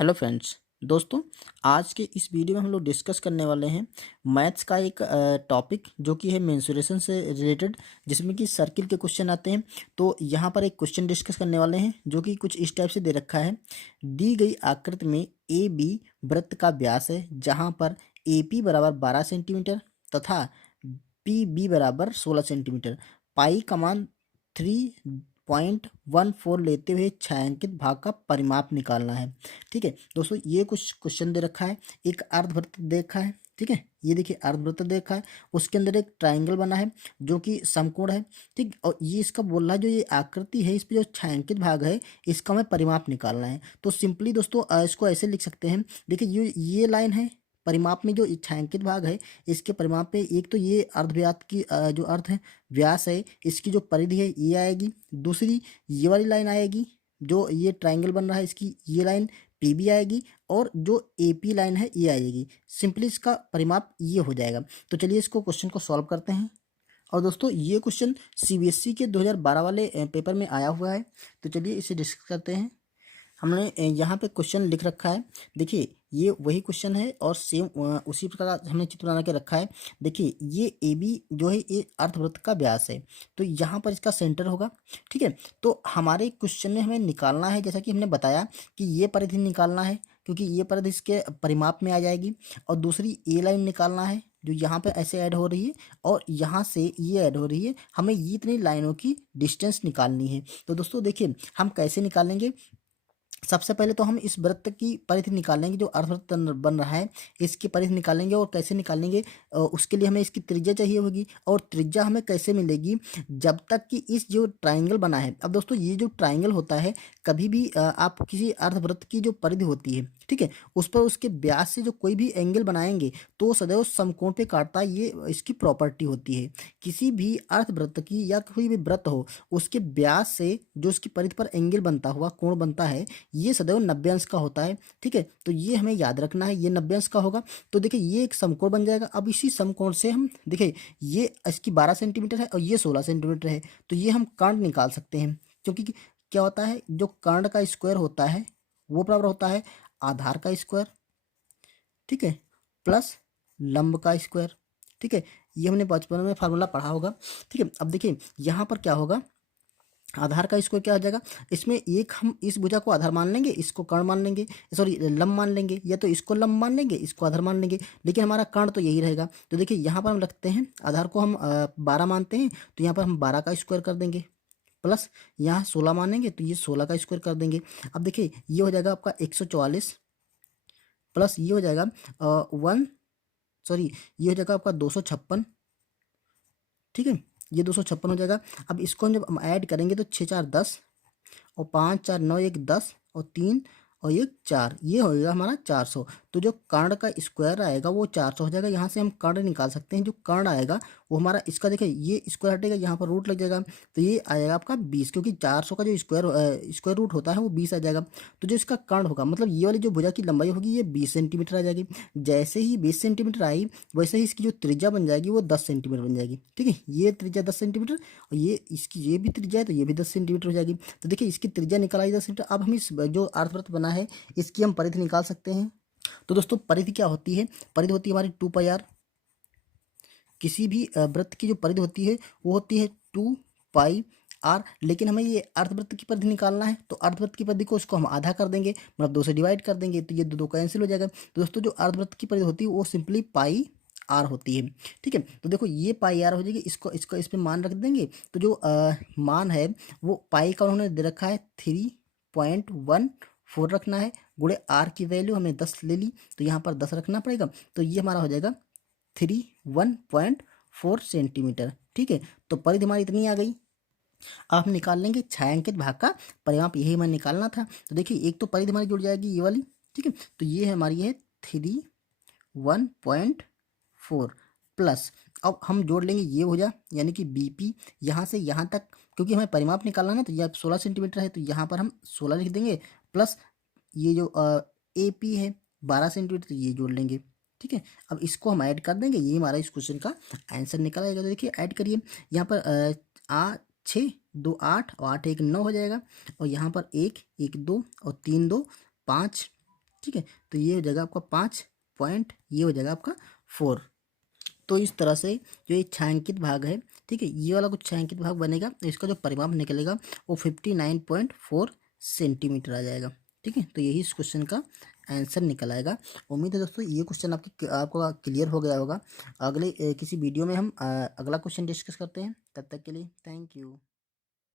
Hello friends. दोस्तों, आज के इस वीडियो में हम लोग डिस्कस करने वाले हैं मैथ्स का एक टॉपिक जो कि है मेंसुरेशन से रिलेटेड, जिसमें कि सर्किल के क्वेश्चन आते हैं। तो यहाँ पर एक क्वेश्चन डिस्कस करने वाले हैं जो कि कुछ इस टाइप से दे रखा है। दी गई आकृति में ए बी वृत्त का व्यास है, जहाँ पर ए पी बराबर 12 सेंटीमीटर तथा पी बी बराबर 16 सेंटीमीटर। पाई का मान 3.14 लेते हुए छायांकित भाग का परिमाप निकालना है। ठीक है दोस्तों, ये कुछ क्वेश्चन दे रखा है। एक अर्धवृत्त दे रखा है। ठीक है, ये देखिए अर्धवृत्त दे रखा है, उसके अंदर एक ट्रायंगल बना है जो कि समकोण है। ठीक, और ये इसका बोल रहा है जो ये आकृति है, इस पे जो छायांकित भाग है, इसका हमें परिमाप निकालना है। तो सिंपली दोस्तों इसको ऐसे लिख सकते हैं। देखिए ये लाइन है, परिमाप में जो छायांकित भाग है इसके परिमाप पे एक तो ये अर्धव्यास की जो अर्ध है व्यास है, इसकी जो परिधि है ये आएगी। दूसरी ये वाली लाइन आएगी, जो ये ट्रायंगल बन रहा है इसकी ये लाइन पीबी आएगी, और जो एपी लाइन है ये आएगी। सिंपली इसका परिमाप ये हो जाएगा। तो चलिए इसको क्वेश्चन को सॉल्व करते हैं। और दोस्तों ये क्वेश्चन सीबीएसई के 2012 वाले पेपर में आया हुआ है। तो चलिए इसे डिस्कस करते हैं। हमने यहाँ पे क्वेश्चन लिख रखा है। देखिए ये वही क्वेश्चन है और सेम उसी प्रकार हमने चित्र बना के रखा है। देखिए ये ए बी जो है ये अर्धवृत्त का व्यास है, तो यहाँ पर इसका सेंटर होगा। ठीक है, तो हमारे क्वेश्चन में हमें निकालना है, जैसा कि हमने बताया कि ये परिधि निकालना है, क्योंकि ये परिधि इसके परिमाप में आ जाएगी। और दूसरी ए लाइन निकालना है जो यहाँ पे ऐसे ऐड हो रही है, और यहाँ से ये ऐड हो रही है। हमें ये इतनी लाइनों की डिस्टेंस निकालनी है। तो दोस्तों देखिए हम कैसे निकालेंगे। सबसे पहले तो हम इस वृत्त की परिधि निकालेंगे, जो अर्धवृत्त बन रहा है इसकी परिधि निकालेंगे। और कैसे निकालेंगे, उसके लिए हमें इसकी त्रिज्या चाहिए होगी। और त्रिज्या हमें कैसे मिलेगी, जब तक कि इस जो ट्रायंगल बना है। अब दोस्तों ये जो ट्रायंगल होता है, कभी भी आप किसी अर्धवृत्त की जो परिधि होती है, ठीक है, उस पर उसके व्यास से जो कोई भी एंगल बनाएंगे तो सदैव समकोण पे काटता है, ये इसकी प्रॉपर्टी होती है। किसी भी अर्धवृत्त की या कोई भी वृत्त हो, उसके व्यास से जो उसकी परिधि पर एंगल बनता हुआ कोण बनता है, ये सदैव 90 अंश का होता है। ठीक है, तो ये हमें याद रखना है, ये 90 अंश का होगा। तो देखिए ये एक समकोण बन जाएगा। अब इसी समकोण से हम देखिए ये इसकी 12 सेंटीमीटर है और ये 16 सेंटीमीटर है, तो ये हम कर्ण निकाल सकते हैं। क्योंकि क्या होता है, जो कर्ण का स्क्वायर होता है वो बराबर होता है आधार का स्क्वायर, ठीक है, प्लस लंब का स्क्वायर। ठीक है, ये हमने बचपन में फार्मूला पढ़ा होगा। ठीक है, अब देखिए यहाँ पर क्या होगा, आधार का स्क्वायर क्या हो जाएगा, इसमें एक हम इस भुजा को आधार मान लेंगे, इसको कर्ण मान लेंगे, सॉरी लंब मान लेंगे, या तो इसको लंब मान लेंगे, इसको आधार मान लेंगे, लेकिन हमारा कर्ण तो यही रहेगा। तो देखिए यहाँ पर हम रखते हैं, आधार को हम 12 मानते हैं, तो यहाँ पर हम 12 का स्क्वायर कर देंगे, प्लस यहाँ 16 मानेंगे तो ये 16 का स्क्वायर कर देंगे। अब देखिए ये हो जाएगा आपका 144, प्लस ये हो जाएगा वन सॉरी ये हो जाएगा आपका 256। ठीक है, ये 256 हो जाएगा। अब इसको जब हम ऐड करेंगे तो 6 4 10, और 5 4 9 1 10, और 3 और 1 4, ये हो जाएगा हमारा 400। तो जो कर्ण का स्क्वायर आएगा वो 400 हो जाएगा। यहाँ से हम कर्ण निकाल सकते हैं। जो कर्ण आएगा वो हमारा, इसका देखिए ये स्क्वायर हटेगा, यहाँ पर रूट लग जाएगा, तो ये आएगा आपका 20, क्योंकि 400 का जो स्क्वायर रूट होता है वो 20 आ जाएगा। तो जो इसका कर्ण होगा, मतलब ये वाली जो भुजा की लंबाई होगी ये 20 सेंटीमीटर आ जाएगी। जैसे ही 20 सेंटीमीटर आई, वैसे ही इसकी जो त्रिज्या बन जाएगी वो 10 सेंटीमीटर बन जाएगी। ठीक है, ये त्रिज्या 10 सेंटीमीटर, और ये इसकी ये भी त्रिज्या है तो ये भी 10 सेंटीमीटर हो जाएगी। तो देखिए इसकी त्रिज्या निकल आई 10 सेंटीमीटर। अब हम इस जो अर्धवृत्त बना है इसकी हम परिधि निकाल सकते हैं। तो दोस्तों परिधि क्या होती है, परिधि होती है हमारी 2 पाई आर। किसी भी वृत्त की जो परिधि होती है वो होती है 2 पाई आर। लेकिन हमें ये अर्धवृत्त की परिधि निकालना है, तो अर्धवृत्त की परिधि को उसको हम आधा कर देंगे, मतलब 2 से डिवाइड कर देंगे, तो ये दो कैंसिल हो जाएगा। तो दोस्तों जो अर्धवृत्त की परिधि होती है वो सिंपली पाई आर होती है। ठीक है, तो देखो ये पाई आर हो जाएगी, इसको इसको इस पे मान रख देंगे। तो जो मान है वो पाई का उन्होंने दे रखा है 3.14 रखना है, गुणे आर की वैल्यू हमने 10 ले ली, तो यहाँ पर 10 रखना पड़ेगा। तो ये हमारा हो जाएगा 1.4 सेंटीमीटर। ठीक है, तो परिधि हमारी इतनी आ गई। अब हम निकाल लेंगे छायांकित भाग का परिमाप, यही हमें निकालना था। तो देखिए एक तो परिधि हमारी जुड़ जाएगी ये वाली। ठीक है, तो ये है हमारी है 1.4 प्लस, अब हम जोड़ लेंगे ये हो जा, यानी कि बीपी यहाँ से यहाँ तक, क्योंकि हमें परिमाप निकालना है ना, तो यह 16 सेंटीमीटर है तो यहाँ पर हम 16 लिख देंगे, प्लस ये जो ए पी है 12 सेंटीमीटर, तो ये जोड़ लेंगे। ठीक है, अब इसको हम ऐड कर देंगे, ये हमारा इस क्वेश्चन का आंसर निकल आएगा। तो देखिए ऐड करिए, यहाँ पर 6 2 8 और 8 1 9 हो जाएगा, और यहाँ पर 1 1 2 और 3 2 5 ठीक है, तो ये हो जाएगा आपका 5 पॉइंट, ये हो जाएगा आपका 4। तो इस तरह से जो ये छायांकित भाग है, ठीक है, ये वाला कुछ छायांकित भाग बनेगा, तो इसका जो परिमाप निकलेगा वो 59.4 सेंटीमीटर आ जाएगा। ठीक है, तो यही इस क्वेश्चन का आंसर निकल आएगा। उम्मीद है दोस्तों ये क्वेश्चन आपको क्लियर हो गया होगा। अगले किसी वीडियो में हम अगला क्वेश्चन डिस्कस करते हैं। तब तक के लिए थैंक यू।